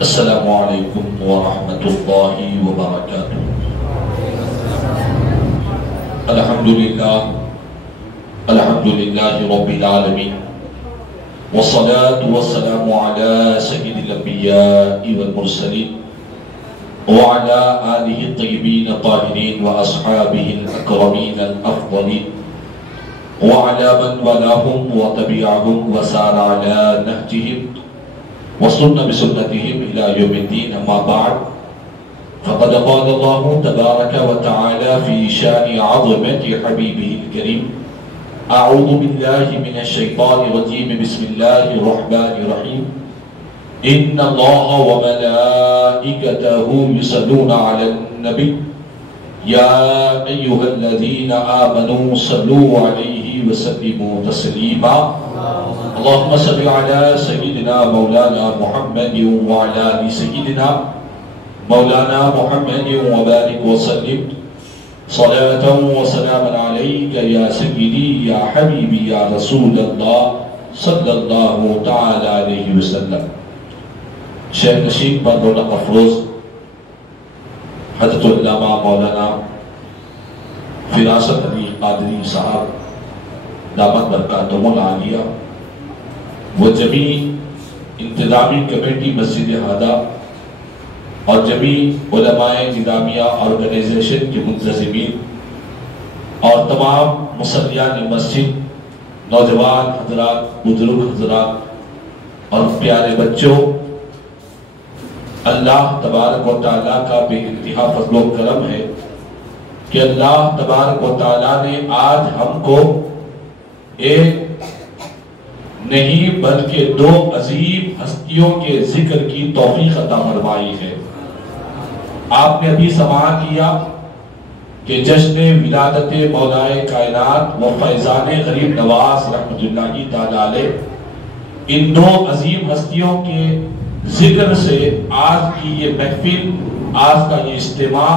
السلام علیکم ورحمۃ اللہ وبرکاتہ۔ الحمدللہ رب العالمین، والصلاة والسلام على سید الانبیاء والمرسلین وعلى آلہ الطیبین الطاہرین واصحابہ الاکرمین الافضلین وعلى من والاهم وتبعهم وسار على نهجهم وسن بسنتهم إلى يوم الدين. أما بعد، فقد قال الله تبارك وتعالى في شان عظمة حبيبه الكريم: أعوذ بالله من الشيطان الرجيم، بسم الله الرحمن الرحيم، إن الله وملائكته يصلون على النبي يا أيها الذين آمنوا صلوا عليه وسلموا تسليما. اللهم صل على سيدنا مولانا محمد وعلى آل سيدنا مولانا محمد وبارك وسلم صلاة وسلاما عليك يا سيدي يا حبيبي يا رسول الله صلى الله تعالى عليه وسلم. شیخ نشین پر رونق افروز حضرت علامہ مولانا فراست علی قادری صاحب دامت برکاتہم العالیہ، وہ جمی انتظامی کمیٹی مسجد ہادہ اور جمی علماء نظامیہ آرگنائزیشن کے منتظمین اور تمام مصلیان مسجد، نوجوان حضرات، بزرگ حضرات اور پیارے بچوں، اللہ تبارک و تعالیٰ کا بے انتہا فضل و کرم ہے کہ اللہ تبارک و تعالیٰ نے آج ہم کو ایک نہیں بلکہ دو عظیم ہستیوں کے ذکر کی توفیق عطا فرمائی ہے۔ آپ نے ابھی سماعت کیا کہ جشن ولادت مولائے کائنات و فیضان غریب نواز رحمۃ اللہ تعالی علیہ، ان دو عظیم ہستیوں کے ذکر سے آج کی یہ محفل، آج کا یہ اجتماع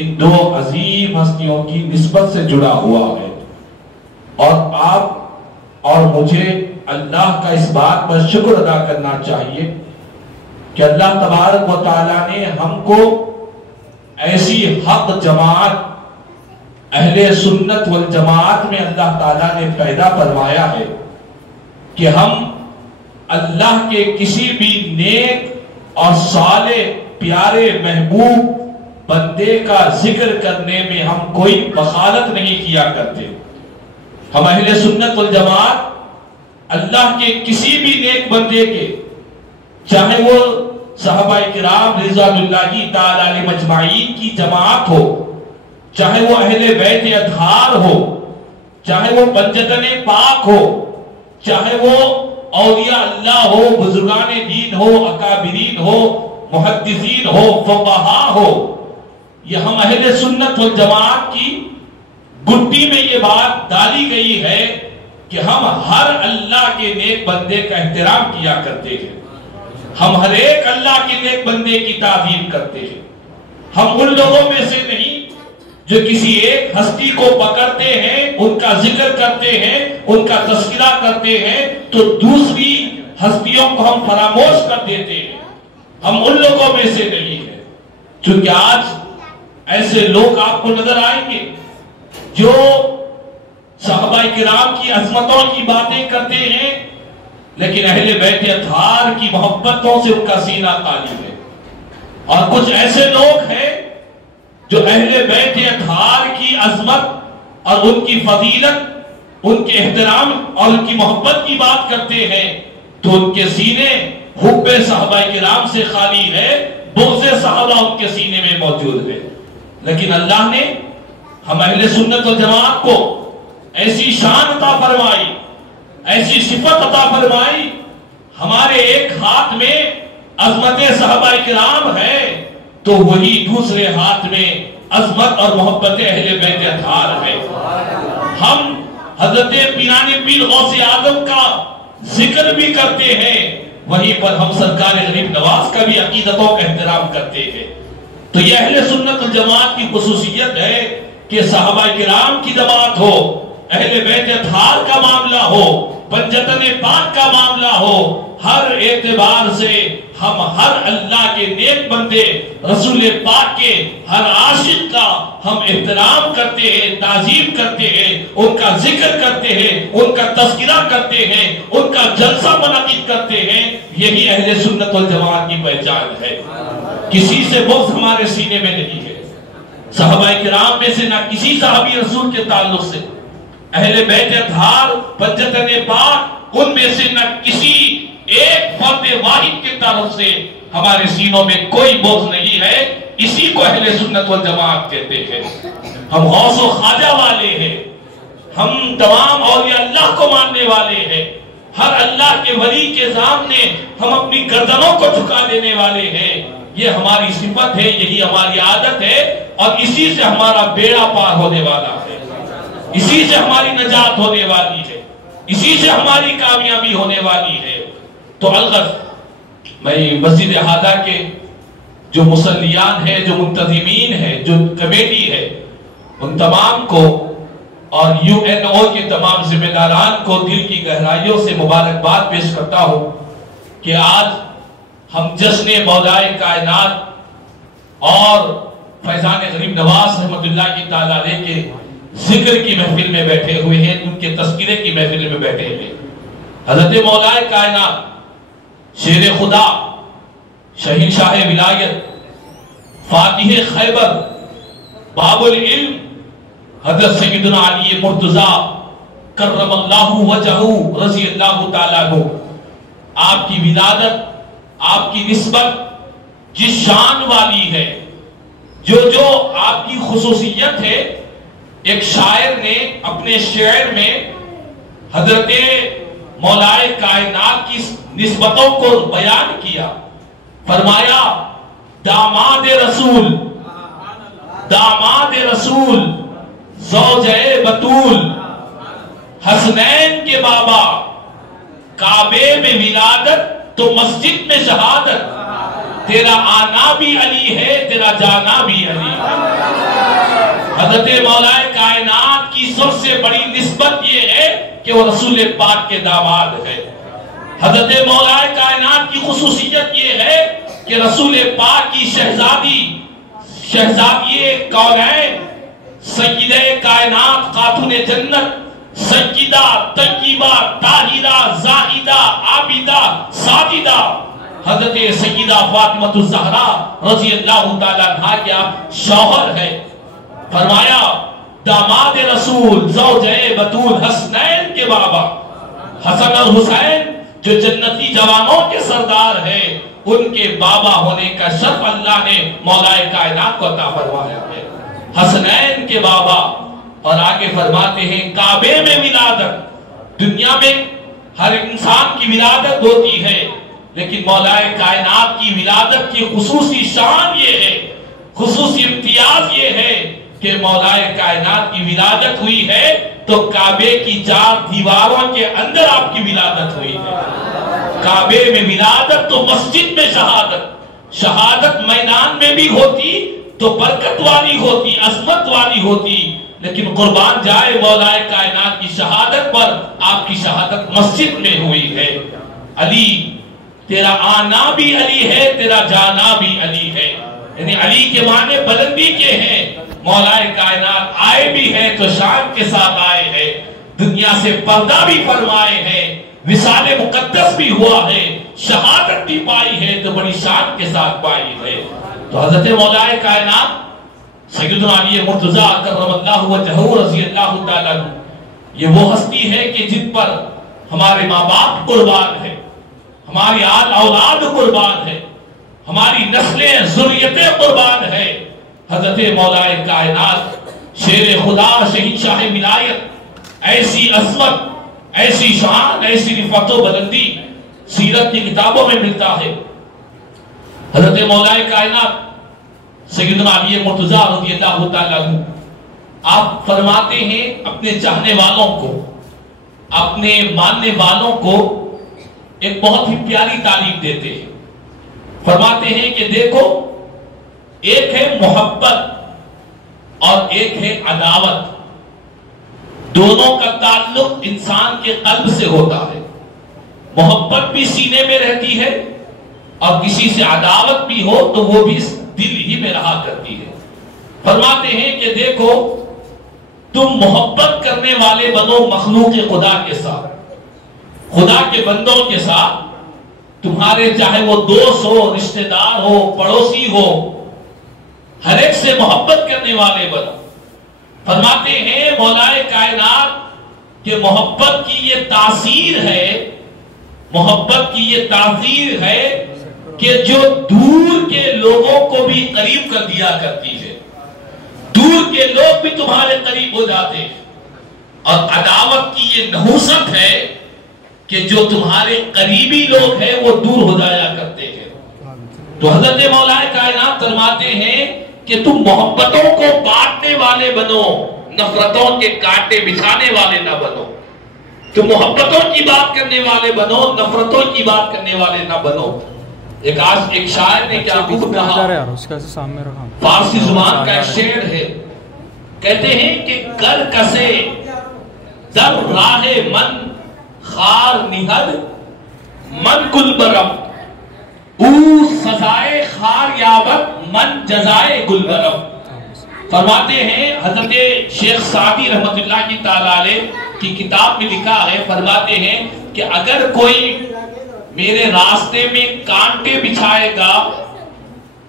ان دو عظیم ہستیوں کی نسبت سے جڑا ہوا ہے۔ اور آپ اور مجھے اللہ کا اس بات پر شکر ادا کرنا چاہیے کہ اللہ تبارک و تعالیٰ نے ہم کو ایسی حق جماعت، اہل سنت والجماعت میں اللہ تعالیٰ نے پیدا فرمایا ہے کہ ہم اللہ کے کسی بھی نیک اور صالح پیارے محبوب بندے کا ذکر کرنے میں ہم کوئی بخالت نہیں کیا کرتے۔ ہم اہل سنت والجماعت اللہ کے کسی بھی نیک بندے کے، چاہے وہ صحابہ کرام رضوان اللہ تعالی علیہ مجمعین کی جماعت ہو، چاہے وہ اہل بیت اطہار ہو، چاہے وہ بنجدن پاک ہو، چاہے وہ اولیاء اللہ ہو، بزرگان دین ہو، اکابرین ہو، محدثین ہو، فقہاء ہو، یہ ہم اہل سنت والجماعت کی گٹی میں یہ بات ڈالی گئی ہے کہ ہم ہر اللہ کے نیک بندے کا احترام کیا کرتے ہیں، ہم ہر ایک اللہ کے نیک بندے کی تعظیم کرتے ہیں۔ ہم ان لوگوں میں سے نہیں جو کسی ایک ہستی کو پکڑتے ہیں، ان کا ذکر کرتے ہیں، ان کا تذکرہ کرتے ہیں تو دوسری ہستیوں کو ہم فراموش کر دیتے ہیں۔ ہم ان لوگوں میں سے نہیں ہیں، چونکہ آج ایسے لوگ آپ کو نظر آئیں گے جو صحابہ کرام کی عظمتوں کی باتیں کرتے ہیں لیکن اہل بیت اطہار کی محبتوں سے ان کا سینہ خالی ہے، اور کچھ ایسے لوگ ہیں جو اہل بیت اطہار کی عظمت اور ان کی فضیلت، ان کے احترام اور ان کی محبت کی بات کرتے ہیں تو ان کے سینے حب صحابہ کرام سے خالی ہے، بغض صحابہ ان کے سینے میں موجود ہے۔ لیکن اللہ نے ہم اہل سنت و جماعت کو ایسی شان عطا فرمائی، ایسی صفت عطا فرمائی، ہمارے ایک ہاتھ میں عظمت صحابہ کرام ہے تو وہی دوسرے ہاتھ میں عظمت اور محبت اہل بیت اطہار ہے۔ ہم حضرت پیران پیر غوث اعظم کا ذکر بھی کرتے ہیں، وہیں پر ہم سرکار غریب نواز کا بھی عقیدتوں کا احترام کرتے ہیں۔ تو یہ اہل سنت الجماعت کی خصوصیت ہے کہ صحابہ کرام کی جماعت ہو، اہل بیت اطہار کا معاملہ ہو، پنجتن پاک کا معاملہ ہو، ہر اعتبار سے ہم ہر اللہ کے نیک بندے رسول پاک کے ہر عاشق کا ہم احترام کرتے ہیں، تعظیم کرتے ہیں، ان کا ذکر کرتے ہیں، ان کا تذکرہ کرتے ہیں، ان کا جلسہ منعقد کرتے ہیں۔ یہی اہل سنت والجماعت کی پہچان ہے۔ کسی سے بغض ہمارے سینے میں نہیں ہے، صحابہ کرام میں سے نہ کسی صحابی رسول کے تعلق سے، اہل بیت اطہار پنجتن پاک ان میں سے نہ کسی ایک فرد واحد کے تعلق سے ہمارے سینوں میں کوئی بغض نہیں ہے۔ اسی کو اہل سنت والجماعت کہتے ہیں۔ ہم غوث و خواجہ والے ہیں، ہم تمام اولیاء اللہ کو ماننے والے ہیں، ہر اللہ کے ولی کے سامنے ہم اپنی گردنوں کو جھکا دینے والے ہیں۔ یہ ہماری صفت ہے، یہی ہماری عادت ہے، اور اسی سے ہمارا بیڑا پار ہونے والا ہے، اسی سے ہماری نجات ہونے والی ہے، اسی سے ہماری کامیابی ہونے والی ہے۔ تو الغرض میں مسجد احاطہ کے جو مصلیان ہیں، جو منتظمین ہیں، جو کمیٹی ہے، ان تمام کو اور UNO کے تمام ذمہ داران کو دل کی گہرائیوں سے مبارکباد پیش کرتا ہوں کہ آج ہم جشن مولائے کائنات اور فیضان غریب نواز رحمت اللہ کی تعالیٰ علیہ کے ذکر کی محفل میں بیٹھے ہوئے ہیں، ان کے تذکرے کی محفل میں بیٹھے ہوئے ہیں۔ حضرت مولائے کائنات، شیر خدا، شہنشاہ ولایت، فاتح خیبر، باب العلم، حضرت سیدنا علی مرتضیٰ کرم اللہ وجہہ رضی اللہ تعالیٰ عنہ، آپ کی ولادت، آپ کی نسبت جس شان والی ہے، جو آپ کی خصوصیت ہے، ایک شاعر نے اپنے شعر میں حضرت مولائے کائنات کی نسبتوں کو بیان کیا۔ فرمایا داماد رسول، داماد رسول، زوجہ بطول، حسنین کے بابا، کعبے میں ولادت تو مسجد میں شہادت، تیرا آنا بھی علی ہے، تیرا جانا بھی علی ہے۔ حضرت مولائے کائنات کی سب سے بڑی نسبت یہ ہے کہ وہ رسول پاک کے داماد ہے۔ حضرت مولائے کائنات کی خصوصیت یہ ہے کہ رسول پاک کی شہزادی کونین، سیدہ کائنات، خاتون جنت، سیدہ طیبہ طاہرہ زاہدہ عابدہ ساجدہ حضرت سیدہ فاطمہ الزہرا رضی اللہ تعالیٰ عنہا کے آپ شوہر ہے۔ فرمایا داماد رسول، زوجہ بطول، حسنین کے بابا، حسن اور حسین جو جنتی جوانوں کے سردار ہیں، ان کے بابا ہونے کا شرف اللہ نے مولائے کائنات کو عطا فرمایا ہے۔ حسنین کے بابا، اور آگے فرماتے ہیں کعبے میں ولادت۔ دنیا میں ہر انسان کی ولادت ہوتی ہے، لیکن مولائے کائنات کی ولادت کی خصوصی شان یہ ہے، خصوصی امتیاز یہ ہے کہ مولائے کائنات کی ولادت ہوئی ہے تو کعبے کی 4 دیواروں کے اندر آپ کی ولادت ہوئی ہے۔ کعبے میں ولادت تو مسجد میں شہادت، شہادت میدان میں بھی ہوتی تو برکت والی ہوتی، عظمت والی ہوتی، لیکن قربان جائے مولائے کائنات کی شہادت پر، آپ کی شہادت مسجد میں ہوئی ہے۔ علی، تیرا آنا بھی علی ہے، تیرا جانا بھی علی ہے، یعنی علی کے معنی بلندی کے ہیں۔ مولائے کائنات آئے بھی ہیں تو شان کے ساتھ آئے ہیں، دنیا سے پردہ بھی فرمائے ہیں، وصال مقدس بھی ہوا ہے، شہادت بھی پائی ہے تو بڑی شان کے ساتھ پائی ہے۔ تو حضرت مولائے کائنات سیدنا علی مرتضیٰ کرم اللہ وجہہ رضی اللہ تعالیٰ عنہ، یہ وہ ہستی ہے کہ جن پر ہمارے ماں باپ قربان ہیں، ہماری آل اولاد قربان ہے، ہماری نسلیں ذریتیں قربان ہے۔ حضرت مولائے کائنات شیر خدا، شہنشاہ ولایت، ایسی عظمت، ایسی شان، ایسی رفعت و بلندی سیرت کی کتابوں میں ملتا ہے۔ حضرت مولائے کائنات سیدنا علی مرتضیٰ رضی اللہ تعالیٰ عنہ، آپ فرماتے ہیں اپنے چاہنے والوں کو، اپنے ماننے والوں کو ایک بہت ہی پیاری تعلیم دیتے ہیں۔ فرماتے ہیں کہ دیکھو، ایک ہے محبت اور ایک ہے عداوت۔ دونوں کا تعلق انسان کے قلب سے ہوتا ہے. محبت بھی سینے میں رہتی ہے اور کسی سے عداوت بھی ہو تو وہ بھی دل ہی میں رہا کرتی ہے. فرماتے ہیں کہ دیکھو تم محبت کرنے والے بنو مخلوق خدا کے ساتھ, خدا کے بندوں کے ساتھ. تمہارے چاہے وہ دوست ہو, رشتہ دار ہو, پڑوسی ہو, ہر ایک سے محبت کرنے والے بنو. فرماتے ہیں مولائے کائنات کہ محبت کی یہ تاثیر ہے, محبت کی یہ تاثیر ہے کہ جو دور کے لوگوں کو بھی قریب کر دیا کرتی ہے. دور کے لوگ بھی تمہارے قریب ہو جاتے ہیں. اور عداوت کی یہ نحوست ہے کہ جو تمہارے قریبی لوگ ہیں وہ دور ہو جایا کرتے ہیں. تو حضرت مولا کائنات فرماتے ہیں کہ تم محبتوں کو بانٹنے والے بنو, نفرتوں کے کانٹے بچھانے والے نہ بنو. تم محبتوں کی بات کرنے والے بنو, نفرتوں کی بات کرنے والے نہ بنو. ایک شاعر نے کیا خوب کہا, فارسی زبان کا ایک شعر ہے, کہتے ہیں کہ کر کسے در راہ من خار نہد من گل برم او سزائے خار یابت من جزائے گل برم. فرماتے ہیں حضرت شیخ سعدی رحمت اللہ کی تعالی کی کتاب میں لکھا ہے, فرماتے ہیں کہ اگر کوئی میرے راستے میں کانٹے بچھائے گا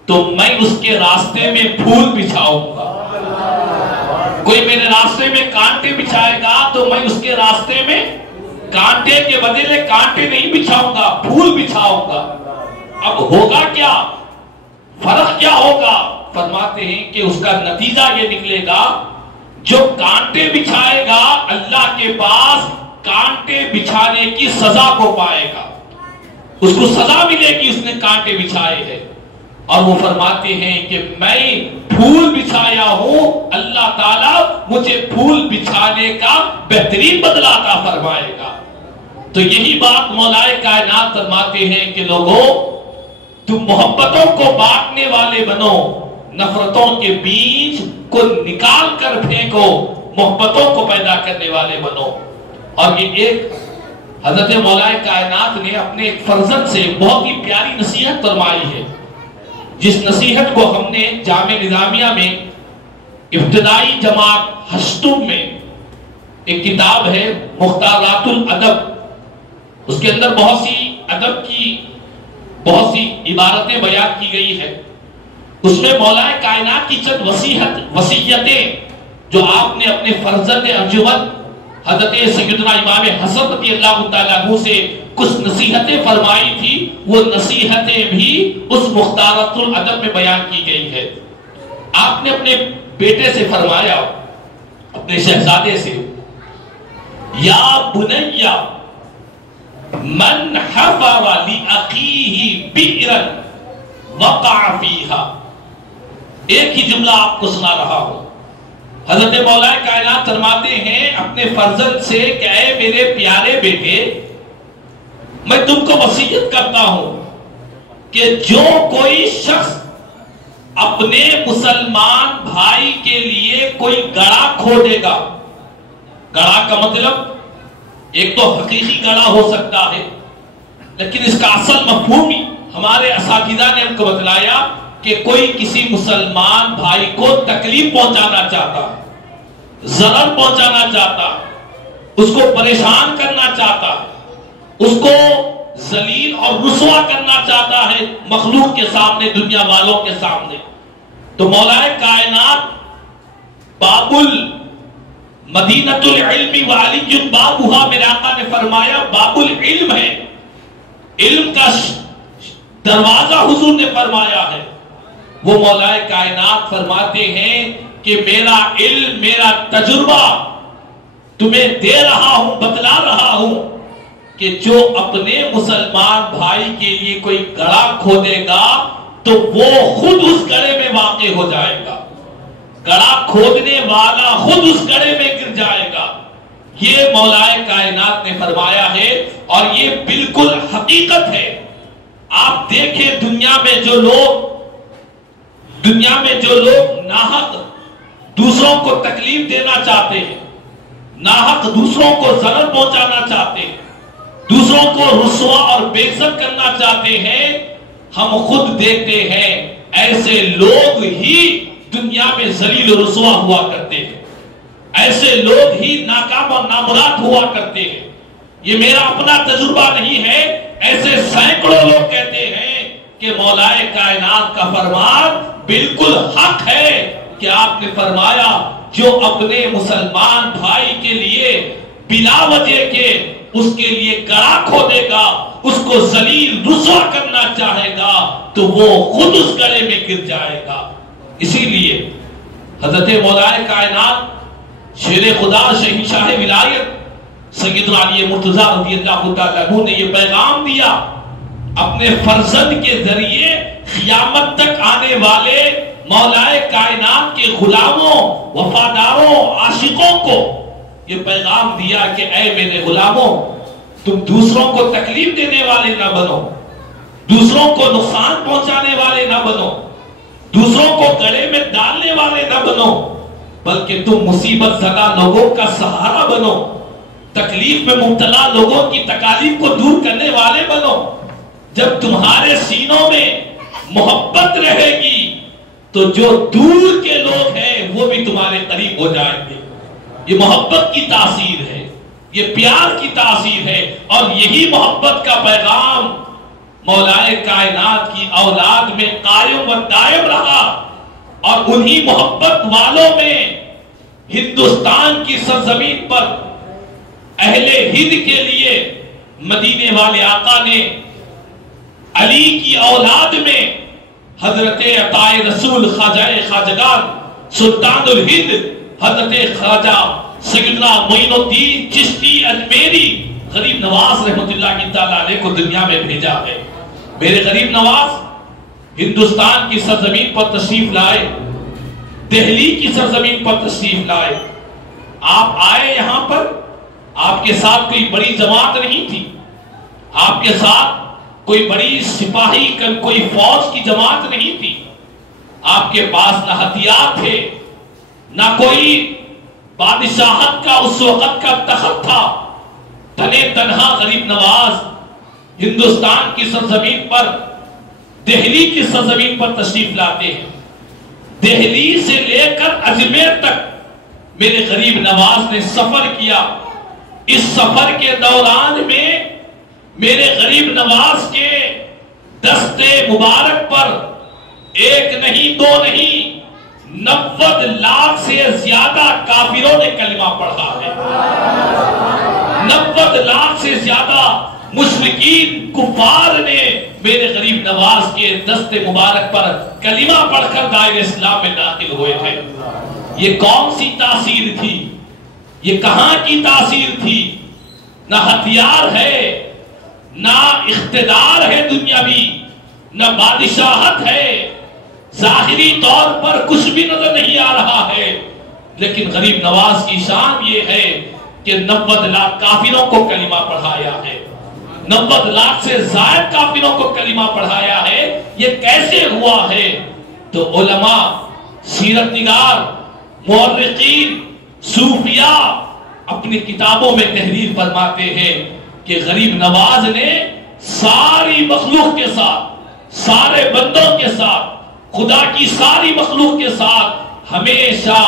تو میں اس کے راستے میں پھول بچھاؤں گا. کوئی میرے راستے میں کانٹے بچھائے گا تو میں اس کے راستے میں کانٹے کے بدلے کانٹے نہیں بچھاؤں گا, پھول بچھاؤں گا. اب ہوگا کیا, فرق کیا ہوگا؟ فرماتے ہیں کہ اس کا نتیجہ یہ نکلے گا, جو کانٹے بچھائے گا اللہ کے پاس کانٹے بچھانے کی سزا کو پائے گا, اس کو سزا ملے گی اس نے کانٹے بچھائے ہیں. اور وہ فرماتے ہیں کہ میں پھول بچھایا ہوں, اللہ تعالیٰ مجھے پھول بچھانے کا بہترین بدلہ عطا فرمائے گا. تو یہی بات مولائے کائنات فرماتے ہیں کہ لوگوں تم محبتوں کو بانٹنے والے بنو, نفرتوں کے بیج کو نکال کر پھینکو, محبتوں کو پیدا کرنے والے بنو. اور یہ ایک حضرت مولائے کائنات نے اپنے ایک فرزند سے بہت ہی پیاری نصیحت فرمائی ہے, جس نصیحت کو ہم نے جامع نظامیہ میں ابتدائی جماعت ہشتم میں ایک کتاب ہے مختارات الادب, اس کے اندر بہت سی ادب کی بہت سی عبارتیں بیان کی گئی ہے. اس میں مولائے کائنات کی چند وصیتیں جو آپ نے اپنے فرزند انجمن حضرت سیدنا امام حسن رضی اللہ تعالیٰ عنہ سے کچھ نصیحتیں فرمائی تھی, وہ نصیحتیں بھی اس مختارۃ الادب میں بیان کی گئی ہے. آپ نے اپنے بیٹے سے فرمایا, اپنے شہزادے سے, یا بنیا من حفر لأخیہ بئرا وقع فیہا. ایک ہی جملہ آپ کو سنا رہا ہوں. حضرت مولا کائنات فرماتے ہیں اپنے فرزند سے کہ اے میرے پیارے بیٹے, میں تم کو وصیت کرتا ہوں کہ جو کوئی شخص اپنے مسلمان بھائی کے لیے کوئی گڑھا کھودے گا, گڑھا کا مطلب ایک تو حقیقی گڑھا ہو سکتا ہے, لیکن اس کا اصل مفہوم ہمارے اساتذہ نے ہم کو بتلایا کہ کوئی کسی مسلمان بھائی کو تکلیف پہنچانا چاہتا, ضرر پہنچانا چاہتا, اس کو پریشان کرنا چاہتا, اس کو ذلیل اور رسوا کرنا چاہتا ہے مخلوق کے سامنے, دنیا والوں کے سامنے. تو مولا کائنات باب مدینۃ العلم وعلی بابھا, میرے آقا نے فرمایا باب العلم ہے, علم کا دروازہ حضور نے فرمایا ہے. وہ مولا کائنات فرماتے ہیں کہ میرا علم, میرا تجربہ تمہیں دے رہا ہوں, بتلا رہا ہوں کہ جو اپنے مسلمان بھائی کے لیے کوئی گڑھا کھودے گا تو وہ خود اس گڑھے میں واقع ہو جائے گا, گڑھا کھودنے والا خود اس گڑھے میں گر جائے گا. یہ مولا کائنات نے فرمایا ہے اور یہ بالکل حقیقت ہے. آپ دیکھیں دنیا میں جو لوگ ناحق دوسروں کو تکلیف دینا چاہتے ہیں, ناحق دوسروں کو ضرر پہنچانا چاہتے ہیں، دوسروں کو رسوا اور بے عزت کرنا چاہتے ہیں، ہم خود دیکھتے ہیں ایسے لوگ ہی دنیا میں ذلیل و رسوا ہوا کرتے ہیں، ایسے لوگ ہی ناکام اور نامراد ہوا کرتے ہیں۔ یہ میرا اپنا تجربہ نہیں ہے، ایسے سینکڑوں لوگ کہتے ہیں کہ مولائے کائنات کا فرمان بالکل حق ہے کہ آپ نے فرمایا جو اپنے مسلمان بھائی کے لیے بلا وجہ کے اس کے لیے گڑا کھودے گا، اس کو ذلیل رسوا کرنا چاہے گا تو وہ خود اس گڑے میں گر جائے گا۔ اسی لیے حضرت مولائے کائنات شیر خدا شہنشاہ ولایت سیدنا علی مرتضیٰ رضی اللہ تعالیٰ عنہ نے یہ پیغام دیا اپنے فرزند کے ذریعے قیامت تک آنے والے مولائے کائنات کے غلاموں، وفاداروں، عاشقوں کو یہ پیغام دیا کہ اے میرے غلاموں، تم دوسروں کو تکلیف دینے والے نہ بنو، دوسروں کو نقصان پہنچانے والے نہ بنو، دوسروں کو گڑے میں ڈالنے والے نہ بنو، بلکہ تم مصیبت زدہ لوگوں کا سہارا بنو، تکلیف میں مبتلا لوگوں کی تکالیف کو دور کرنے والے بنو۔ جب تمہارے سینوں میں محبت رہے گی تو جو دور کے لوگ ہیں وہ بھی تمہارے قریب ہو جائیں گے۔ یہ محبت کی تاثیر ہے، یہ پیار کی تاثیر ہے، اور یہی محبت کا پیغام مولائے کائنات کی اولاد میں قائم و دائم رہا، اور انہی محبت والوں میں ہندوستان کی سرزمین پر اہل ہند کے لیے مدینے والے آقا نے علی کی اولاد میں حضرت عطا رسول خواجہ خواجگان سلطان الہند حضرت خواجہ سیدنا معین الدین چشتی اجمیری غریب نواز رحمت اللہ کی تعالیٰ علیہ کو دنیا میں بھیجا ہے۔ میرے غریب نواز ہندوستان کی سرزمین پر تشریف لائے، دہلی کی سرزمین پر تشریف لائے۔ آپ آئے یہاں پر، آپ کے ساتھ کوئی بڑی جماعت نہیں تھی، آپ کے ساتھ کوئی بڑی سپاہی کوئی فوج کی جماعت نہیں تھی، آپ کے پاس نہ ہتھیار تھے، نہ کوئی بادشاہت کا اس وقت کا تخت تھا۔ تنے تنہا غریب نواز ہندوستان کی سرزمین پر، دہلی کی سرزمین پر تشریف لاتے ہیں۔ دہلی سے لے کر اجمیر تک میرے غریب نواز نے سفر کیا۔ اس سفر کے دوران میں میرے غریب نواز کے دستے مبارک پر ایک نہیں دو نہیں 90 لاکھ سے زیادہ کافروں نے کلمہ پڑھا ہے۔ 90 لاکھ سے زیادہ مشرکین کفار نے میرے غریب نواز کے دستے مبارک پر کلمہ پڑھ کر دائرہ اسلام میں داخل ہوئے تھے۔ یہ کون سی تاثیر تھی؟ یہ کہاں کی تاثیر تھی؟ نہ ہتھیار ہے، نہ اقتدار ہے دنیاوی، نہ بادشاہت ہے، ظاہری طور پر کچھ بھی نظر نہیں آ رہا ہے، لیکن غریب نواز کی شان یہ ہے کہ 90 لاکھ کافروں کو کلمہ پڑھایا ہے، 90 لاکھ سے زائد کافروں کو کلمہ پڑھایا ہے۔ یہ کیسے ہوا ہے؟ تو علماء، سیرت نگار، مورخین، صوفیاء اپنی کتابوں میں تحریر فرماتے ہیں کہ غریب نواز نے ساری مخلوق کے ساتھ، سارے بندوں کے ساتھ، خدا کی ساری مخلوق کے ساتھ ہمیشہ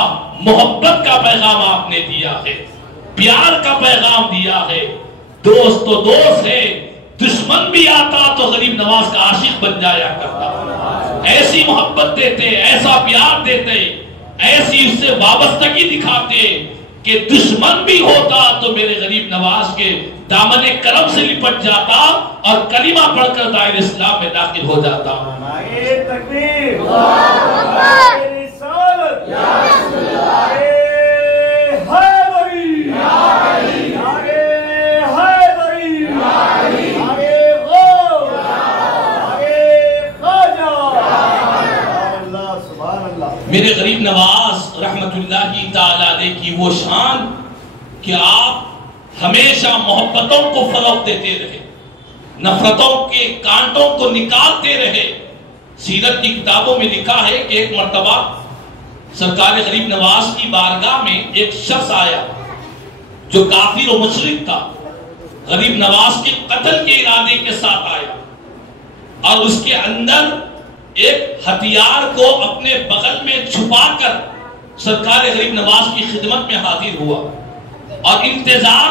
محبت کا پیغام آپ نے دیا ہے، پیار کا پیغام دیا ہے۔ دوست تو دوست ہے، دشمن بھی آتا تو غریب نواز کا عاشق بن جایا کرتا۔ ایسی محبت دیتے، ایسا پیار دیتے، ایسی اس سے وابستگی دکھاتے کہ دشمن بھی ہوتا تو میرے غریب نواز کے دامن کرم سے لپٹ جاتا اور کلمہ پڑھ کر دائرہ اسلام میں داخل ہو جاتا۔ تکبیر، رسالت، میرے غریب نواز رحمت اللہ تعالیٰ علیہ کی وہ شان کہ آپ ہمیشہ محبتوں کو فروغ دیتے رہے، نفرتوں کے کانٹوں کو نکالتے رہے۔ سیرت کی کتابوں میں لکھا ہے کہ ایک مرتبہ سرکار غریب نواز کی بارگاہ میں ایک شخص آیا جو کافر و مشرک تھا، غریب نواز کے قتل کے ارادے کے ساتھ آیا اور اس کے اندر ایک ہتھیار کو اپنے بغل میں چھپا کر سرکار غریب نواز کی خدمت میں حاضر ہوا اور انتظار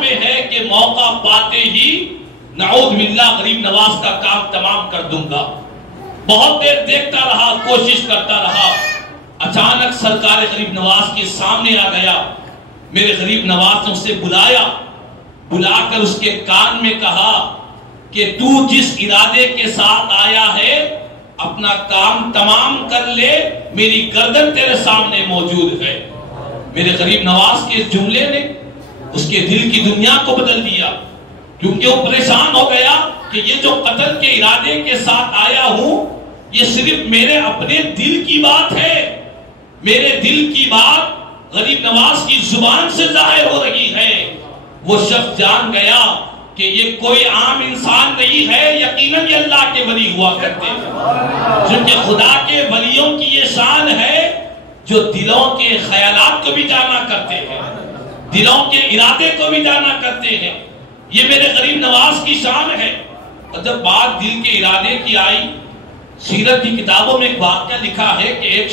میں ہے کہ موقع پاتے ہی نعوذ باللہ غریب نواز کا کام تمام کر دوں گا۔ بہت دیر دیکھتا رہا، کوشش کرتا رہا، اچانک سرکار غریب نواز کے سامنے آ گیا۔ میرے غریب نواز نے اسے بلا کر اس کے کان میں کہا کہ تو جس ارادے کے ساتھ آیا ہے اپنا کام تمام کر لے، میری گردن تیرے سامنے موجود ہے۔ میرے غریب نواز کے جملے نے اس کے دل کی دنیا کو بدل دیا، کیونکہ وہ پریشان ہو گیا کہ یہ جو قتل کے ارادے کے ساتھ آیا ہوں یہ صرف میرے اپنے دل کی بات ہے، میرے دل کی بات غریب نواز کی زبان سے ظاہر ہو رہی ہے۔ وہ شخص جان گیا کہ یہ کوئی عام انسان نہیں ہے، یقیناً یہ اللہ کے ولی ہوا کرتے ہیں، کیونکہ خدا کے ولیوں کی یہ شان ہے جو دلوں کے خیالات کو بھی جانا کرتے ہیں، دلوں کے ارادے کو بھی جانا کرتے ہیں۔ یہ میرے غریب نواز کی شان ہے۔ اور جب بات دل کے ارادے کی آئی، سیرت کی کتابوں میں ایک واقعہ لکھا ہے کہ ایک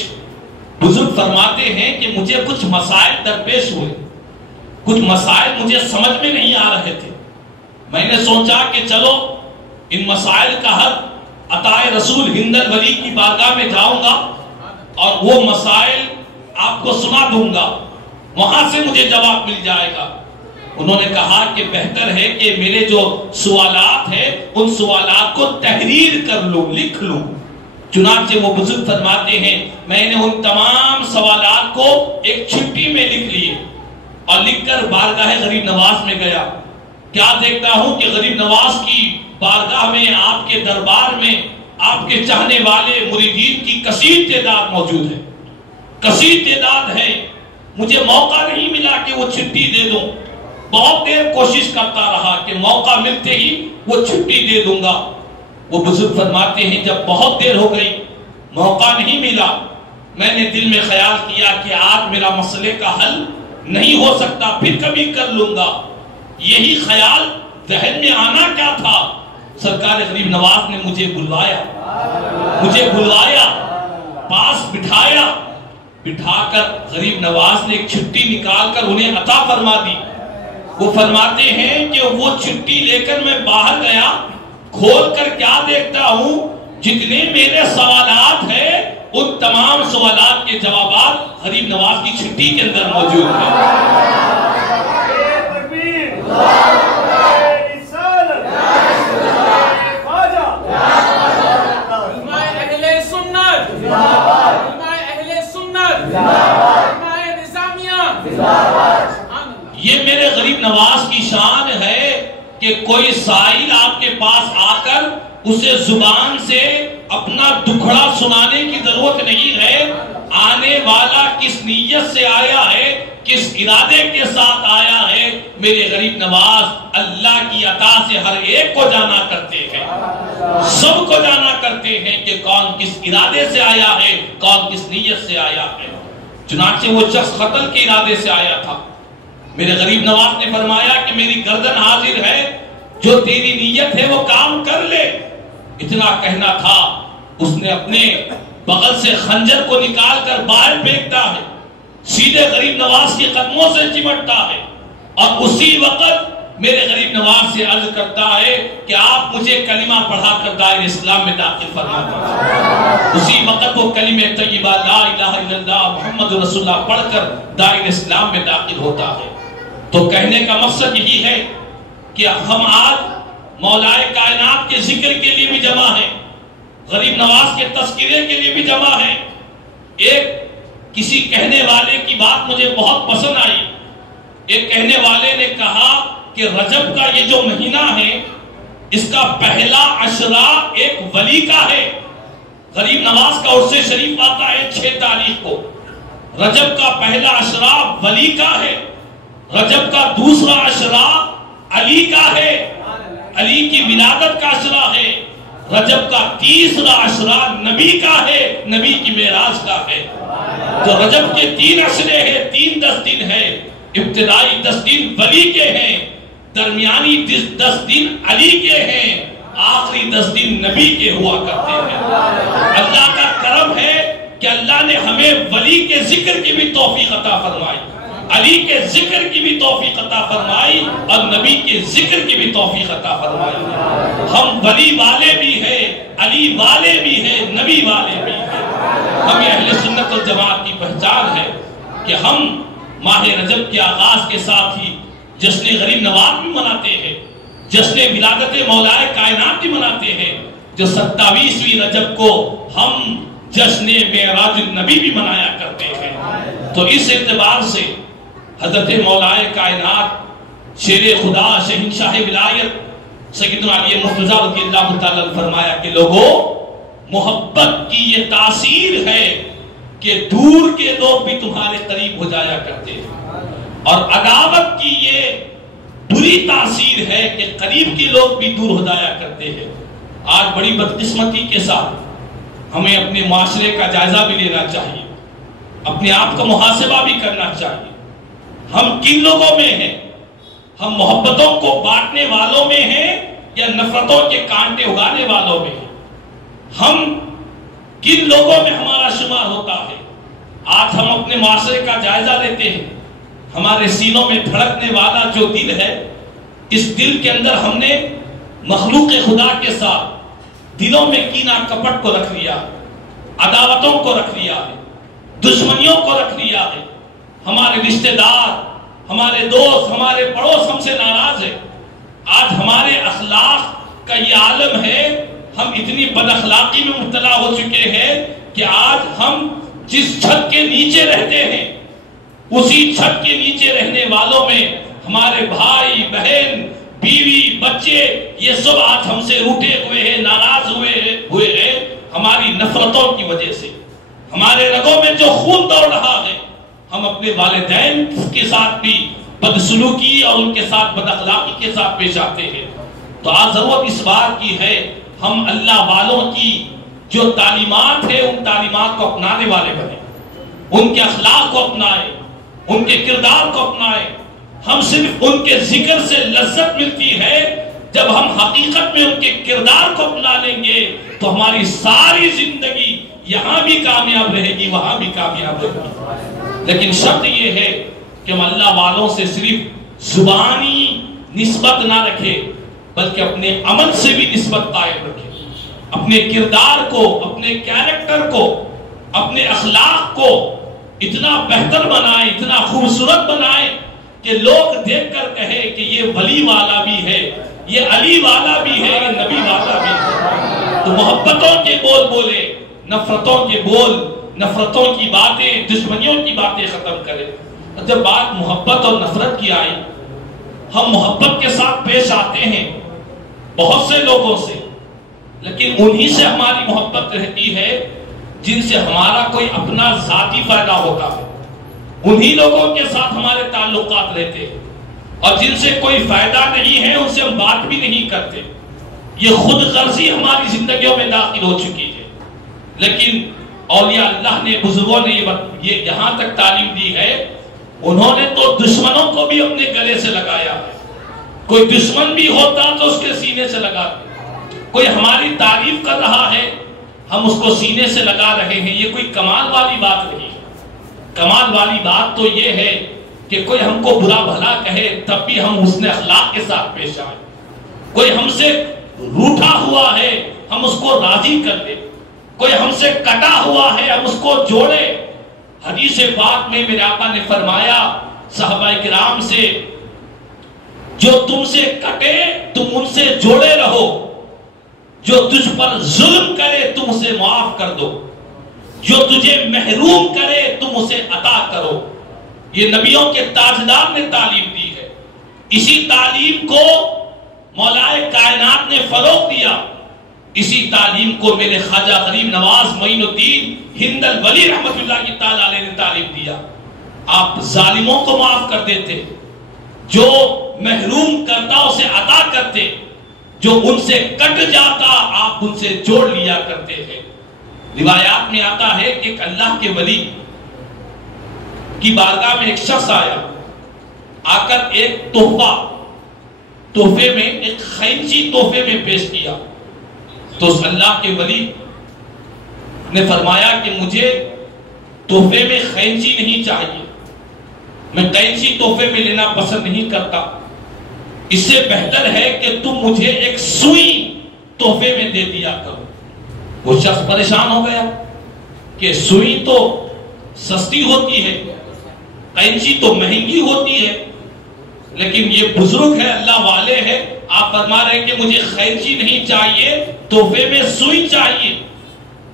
بزرگ فرماتے ہیں کہ مجھے کچھ مسائل درپیش ہوئے، کچھ مسائل مجھے سمجھ میں نہیں آ رہے تھے۔ میں نے سوچا کہ چلو ان مسائل کا حل عطائے رسول ہند الولی کی بارگاہ میں جاؤں گا اور وہ مسائل آپ کو سنا دوں گا، وہاں سے مجھے جواب مل جائے گا۔ انہوں نے کہا کہ بہتر ہے کہ میرے جو سوالات ہیں ان سوالات کو تحریر کر لوں، لکھ لوں۔ چنانچہ وہ بزرگ فرماتے ہیں میں نے ان تمام سوالات کو ایک چھٹی میں لکھ لیے اور لکھ کر بارگاہ غریب نواز میں گیا۔ کیا دیکھتا ہوں کہ غریب نواز کی بارگاہ میں، آپ کے دربار میں آپ کے چاہنے والے مریدین کی کثیر تعداد موجود ہے، کثیر تعداد ہے۔ مجھے موقع نہیں ملا کہ وہ چھٹی دے دوں، بہت دیر کوشش کرتا رہا کہ موقع ملتے ہی وہ چھٹی دے دوں گا۔ وہ بزرگ فرماتے ہیں جب بہت دیر ہو گئی، موقع نہیں ملا، میں نے دل میں خیال کیا کہ آج میرا مسئلے کا حل نہیں ہو سکتا، پھر کبھی کر لوں گا۔ یہی خیال ذہن میں آنا کیا تھا، سرکار غریب نواز نے مجھے بلوایا، پاس بٹھا کر غریب نواز نے ایک چھٹی نکال کر انہیں عطا فرما دی۔ وہ فرماتے ہیں کہ وہ چھٹی لے کر میں باہر گیا، کھول کر کیا دیکھتا ہوں، جتنے میرے سوالات ہیں ان تمام سوالات کے جوابات غریب نواز کی چھٹی کے اندر موجود ہیں۔ یہ میرے غریب نواز کی شان ہے کہ کوئی سائل آپ کے پاس آ کر اسے زبان سے اپنا دکھڑا سنانے کی ضرورت نہیں ہے، آنے والا کس نیت سے آیا ہے، کس ارادے کے ساتھ آیا ہے، میرے غریب نواز اللہ کی عطا سے ہر ایک کو جانا کرتے ہیں، سب کو جانا کرتے ہیں کہ کون کس ارادے سے آیا ہے، کون کس نیت سے آیا ہے۔ چنانچہ وہ شخص قتل کے ارادے سے آیا تھا، میرے غریب نواز نے فرمایا کہ میری گردن حاضر ہے، جو تیری نیت ہے وہ کام کر لے۔ اتنا کہنا تھا، اس نے اپنے بغل سے خنجر کو نکال کر باہر پھینکتا ہے، سیدھے غریب نواز کے قدموں سے چمٹتا ہے اور اسی وقت میرے غریب نواز سے عرض کرتا ہے کہ آپ مجھے کلمہ پڑھا کر دائرہ اسلام میں داخل فرما دیں۔ اسی وقت وہ کلمہ طیبہ لا الہ الا اللہ محمد رسول اللہ پڑھ کر دائرہ اسلام میں داخل ہوتا ہے۔ تو کہنے کا مقصد یہی ہے کہ ہم آج مولائے کائنات کے ذکر کے لیے بھی جمع ہیں، غریب نواز کے تذکرے کے لیے بھی جمع ہیں۔ ایک کسی کہنے والے کی بات مجھے بہت پسند آئی۔ ایک کہنے والے نے کہا کہ رجب کا یہ جو مہینہ ہے اس کا پہلا عشرہ ایک ولی کا ہے۔ غریب نواز کا عرس شریف آتا ہے 6 تاریخ کو، رجب کا پہلا عشرہ ولی کا ہے، رجب کا دوسرا عشرہ علی کا ہے، علی کی ولادت کا عشرہ ہے، رجب کا تیسرا عشرہ نبی کا ہے، نبی کی معراج کا ہے۔ تو رجب کے 3 عشرے ہیں، 10 دن ہے۔ ابتدائی 10 دن ولی کے ہیں، درمیانی 10 دن علی کے ہیں، آخری 10 دن نبی کے ہوا کرتے ہیں۔ اللہ کا کرم ہے کہ اللہ نے ہمیں ولی کے ذکر کی بھی توفیق عطا فرمائی، علی کے ذکر کی بھی توفیق عطا فرمائی، اور نبی کے ذکر کی بھی توفیق عطا فرمائی۔ ہم ولی والے بھی ہیں، علی والے بھی ہیں، نبی والے بھی ہیں۔ ہمیں اہل سنت والجماعت کی پہچان ہے کہ ہم ماہ رجب کے آغاز کے ساتھ ہی جشن غریب نواز بھی مناتے ہیں، جشن ولادت مولائے کائنات بھی مناتے ہیں، جو 27ویں رجب کو ہم جشن معراج النبی بھی منایا کرتے ہیں۔ تو اس اعتبار سے حضرت مولائے کائنات شیر خدا شہنشاہ ولایت سیدنا علی مرتضیٰ رضی اللہ تعالیٰ نے فرمایا کہ لوگوں، محبت کی یہ تاثیر ہے کہ دور کے لوگ بھی تمہارے قریب ہو جایا کرتے ہیں، اور عداوت کی یہ بری تاثیر ہے کہ قریب کے لوگ بھی دور ہو جایا کرتے ہیں۔ آج بڑی بدقسمتی کے ساتھ ہمیں اپنے معاشرے کا جائزہ بھی لینا چاہیے، اپنے آپ کا محاسبہ بھی کرنا چاہیے۔ ہم کن لوگوں میں ہیں؟ ہم محبتوں کو بانٹنے والوں میں ہیں یا نفرتوں کے کانٹے اگانے والوں میں ہیں؟ ہم کن لوگوں میں ہمارا شمار ہوتا ہے؟ آج ہم اپنے معاشرے کا جائزہ لیتے ہیں، ہمارے سینوں میں دھڑکنے والا جو دل ہے، اس دل کے اندر ہم نے مخلوق خدا کے ساتھ دلوں میں کینہ کپٹ کو رکھ لیا، عداوتوں کو رکھ لیا ہے، دشمنیوں کو رکھ لیا ہے۔ ہمارے رشتہ دار، ہمارے دوست، ہمارے پڑوس ہم سے ناراض ہیں۔ آج ہمارے اخلاق کا یہ عالم ہے، ہم اتنی بد اخلاقی میں مبتلا ہو چکے ہیں کہ آج ہم جس چھت کے نیچے رہتے ہیں، اسی چھت کے نیچے رہنے والوں میں ہمارے بھائی بہن بیوی بچے یہ سب آج ہم سے روٹے ہوئے ہیں، ناراض ہوئے ہیں، ہماری نفرتوں کی وجہ سے۔ ہمارے رگوں میں جو خون دوڑ رہا ہے، ہم اپنے والدین کے ساتھ بھی بدسلوکی اور ان کے ساتھ بد اخلاقی کے ساتھ پیش آتے ہیں۔ تو آج ضرورت اس بات کی ہے ہم اللہ والوں کی جو تعلیمات ہے ان تعلیمات کو اپنانے والے بنیں، ان کے اخلاق کو اپنائیں، ان کے کردار کو اپنائیں۔ ہم صرف ان کے ذکر سے لذت ملتی ہے جب ہم حقیقت میں ان کے کردار کو اپنا لیں گے تو ہماری ساری زندگی یہاں بھی کامیاب رہے گی، وہاں بھی کامیاب رہے گی۔ لیکن شرط یہ ہے کہ ہم اللہ والوں سے صرف زبانی نسبت نہ رکھے بلکہ اپنے عمل سے بھی نسبت قائم رکھے، اپنے کردار کو، اپنے کیریکٹر کو، اپنے اخلاق کو اتنا بہتر بنائیں، اتنا خوبصورت بنائیں کہ لوگ دیکھ کر کہے کہ یہ ولی والا بھی ہے، یہ علی والا بھی ہے، یہ نبی والا بھی ہے۔ تو محبتوں کے بول بولے، نفرتوں کے بول، نفرتوں کی باتیں، دشمنیوں کی باتیں ختم کریں۔ جب بات محبت اور نفرت کی آئی، ہم محبت کے ساتھ پیش آتے ہیں بہت سے لوگوں سے، لیکن انہی سے ہماری محبت رہتی ہے جن سے ہمارا کوئی اپنا ذاتی فائدہ ہوتا ہے، انہی لوگوں کے ساتھ ہمارے تعلقات رہتے ہیں، اور جن سے کوئی فائدہ نہیں ہے ان سے ہم بات بھی نہیں کرتے۔ یہ خود غرضی ہماری زندگیوں میں داخل ہو چکی ہے۔ لیکن اولیاء اللہ نے، بزرگوں نے یہ یہاں تک تعلیم دی ہے، انہوں نے تو دشمنوں کو بھی اپنے گلے سے لگایا ہے۔ کوئی دشمن بھی ہوتا تو اس کے سینے سے لگاتے، کوئی ہماری تعریف کر رہا ہے ہم اس کو سینے سے لگا رہے ہیں۔ یہ کوئی کمال والی بات نہیں ہے۔ کمال والی بات تو یہ ہے کہ کوئی ہم کو برا بھلا کہے تب بھی ہم حسن اخلاق کے ساتھ پیش آئیں، کوئی ہم سے روٹھا ہوا ہے ہم اس کو راضی کر دیں، کوئی ہم سے کٹا ہوا ہے ہم اس کو جوڑے۔ حدیث پاک میں میرے آقا نے فرمایا صحابہ کرام سے، جو تم سے کٹے تم ان سے جوڑے رہو، جو تجھ پر ظلم کرے تم اسے معاف کر دو، جو تجھے محروم کرے تم اسے عطا کرو۔ یہ نبیوں کے تاجدار نے تعلیم دی ہے۔ اسی تعلیم کو مولائے کائنات نے فروغ دیا، اسی تعلیم کو میرے خواجہ غریب نواز معین الدین ہند الولی رحمت اللہ کی تعالیٰ علیہ نے تعلیم دیا۔ آپ ظالموں کو معاف کر دیتے، جو محروم کرتا اسے عطا کرتے، جو ان سے کٹ جاتا آپ ان سے جوڑ لیا کرتے ہیں۔ روایات میں آتا ہے کہ ایک اللہ کے ولی کی بارگاہ میں ایک شخص آیا، آ کر ایک تحفے میں ایک خینچی تحفے میں پیش کیا، تو اس اللہ کے ولی نے فرمایا کہ مجھے تحفے میں خینچی نہیں چاہیے، میں قینچی تحفے میں لینا پسند نہیں کرتا، اس سے بہتر ہے کہ تم مجھے ایک سوئی تحفے میں دے دیا کرو۔ وہ شخص پریشان ہو گیا کہ سوئی تو سستی ہوتی ہے، قینچی تو مہنگی ہوتی ہے، لیکن یہ بزرگ ہے، اللہ والے ہیں، آپ فرما رہے ہیں کہ مجھے قینچی نہیں چاہیے، تحفے میں سوئی چاہیے۔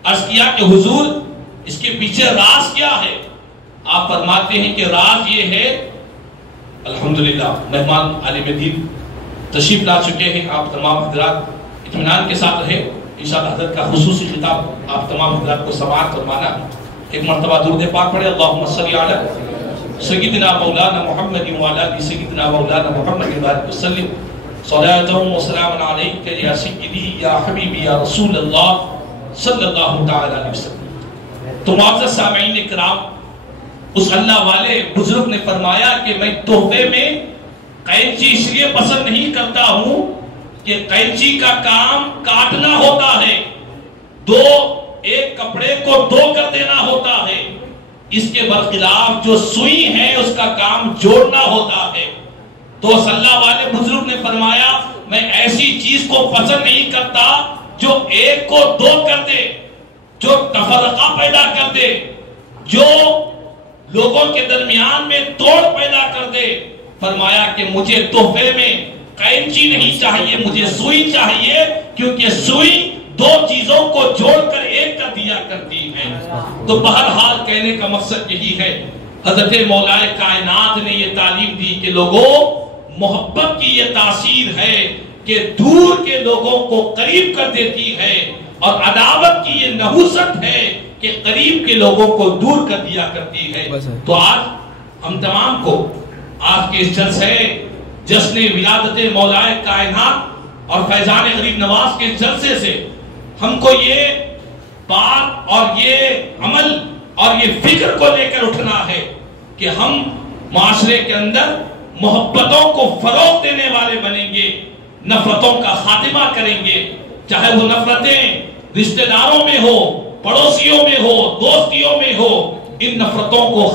عرض کیا کہ حضور اس کے پیچھے راز کیا ہے؟ آپ فرماتے ہیں کہ راز یہ ہے، الحمدللہ مہمان عالم دین تشریف لا چکے ہیں، آپ تمام حضرات اطمینان کے ساتھ رہے، انشاءاللہ حضرت کا خصوصی خطاب آپ تمام حضرات کو سماعت فرمانا۔ ایک مرتبہ درود پاک پڑھے، اللہم صلی علی سیدنا مولانا محمد وعلی سیدنا مولانا محمد وبارک وسلم، صلاۃ و سلام علیک یا سیدی یا حبیبی یا رسول اللہ صلی اللہ تعالی علیہ وسلم۔ تو معزز سامعین اکرام، اس اللہ والے بزرگ نے فرمایا کہ میں تحفے میں قینچی اس لیے پسند نہیں کرتا ہوں کہ قینچی کا کام کاٹنا ہوتا ہے، ایک کپڑے کو دو کر دینا ہوتا ہے، اس کے برخلاف جو سوئی ہے اس کا کام جوڑنا ہوتا ہے۔ تو اس اللہ والے بزرگ نے فرمایا میں ایسی چیز کو پسند نہیں کرتا جو ایک کو دو کر دے، جو تفرقہ پیدا کر دے، جو لوگوں کے درمیان میں توڑ پیدا کر دے۔ فرمایا کہ مجھے تحفے میں قینچی نہیں چاہیے، مجھے سوئی چاہیے، کیونکہ سوئی دو چیزوں کو جوڑ کر ایک کر دیا کرتی ہے۔ تو بہرحال کہنے کا مقصد یہی ہے، حضرت مولا کائنات نے یہ تعلیم دی کہ لوگوں، محبت کی یہ تاثیر ہے کہ دور کے لوگوں کو قریب کر دیتی ہے، اور عداوت کی یہ نحوست ہے کہ قریب کے لوگوں کو دور کر دیا کرتی ہے۔ تو آج ہم تمام کو آج کے اس جلسے جشن ولادت مولا کائنات اور فیضان غریب نواز کے جلسے سے ہم کو یہ بات اور یہ عمل اور یہ فکر کو لے کر اٹھنا ہے کہ ہم معاشرے کے اندر محبتوں کو فروغ دینے والے بنیں گے، نفرتوں کا خاتمہ کریں گے، چاہے وہ نفرتیں رشتہ داروں میں ہو، پڑوسیوں میں ہو، دوستیوں میں ہو، ان نفرتوں کو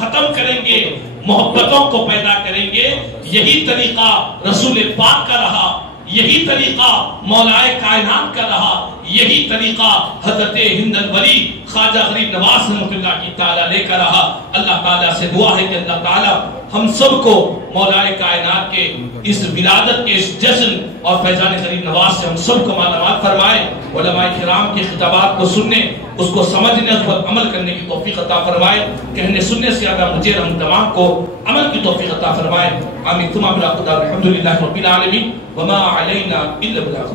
ختم کریں گے، محبتوں کو پیدا کریں گے۔ یہی طریقہ رسول پاک کا رہا، یہی طریقہ مولا کائنات کا رہا، یہی طریقہ حضرت ہند الولی خواجہ غریب نواز رحمۃ اللہ کی تعالیٰ لے کر رہا۔ اللہ تعالیٰ سے دعا ہے کہ اللہ تعالیٰ ہم سب کو مولا کائنات کے اس ولادت کے اس جشن اور فیضان غریب نواز سے ہم سب کو مالا مال فرمائے، علماء کرام کے خطابات کو سننے، اس کو سمجھنے، اس پر عمل کرنے کی توفیق عطا فرمائے، کہنے سننے سے زیادہ مجھے ہم تمام کو عمل کی توفیق عطا فرمائے۔ آمین ثم آمین۔ الحمدللہ رب العالمین وما علینا الا البلاغ۔